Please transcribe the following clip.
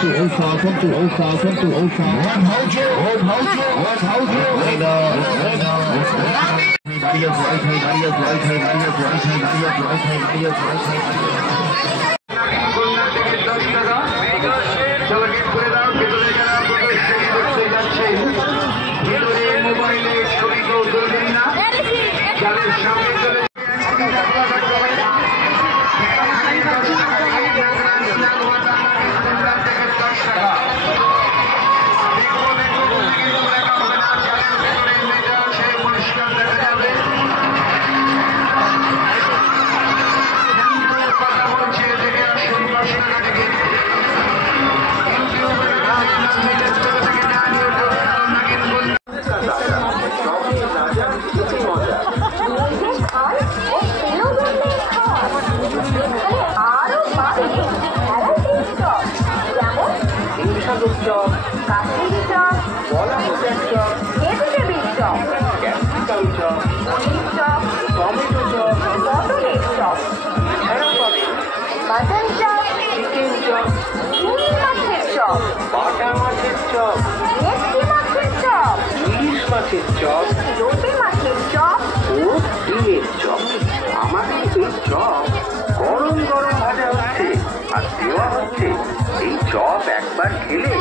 to Osa, come to Osa, come to Osa. One Hojo, one Hojo, one Hojo. মোবাইলে ছবি কেউ তুলবেন না, যাদের সামনে চলে চপ, কাশ্মীরি চপ, বলা মোচার chop, vegetable chop, capsicum chop, paneer chop, tomato chop, পটলের চপ, এছাড়াও পাবেন মাটন চপ, চিকেন চপ, চিংড়ি মাছের চপ, বাটা মাছের চপ, ভেটকি মাছের চপ, ইলিশ মাছের চপ, লোটে মাছের চপ ও ডিমের চপ। আমাদের এই চপ গরম গরম ভাজা হচ্ছে আর দেওয়া হচ্ছে। এই চপ একবার খেলে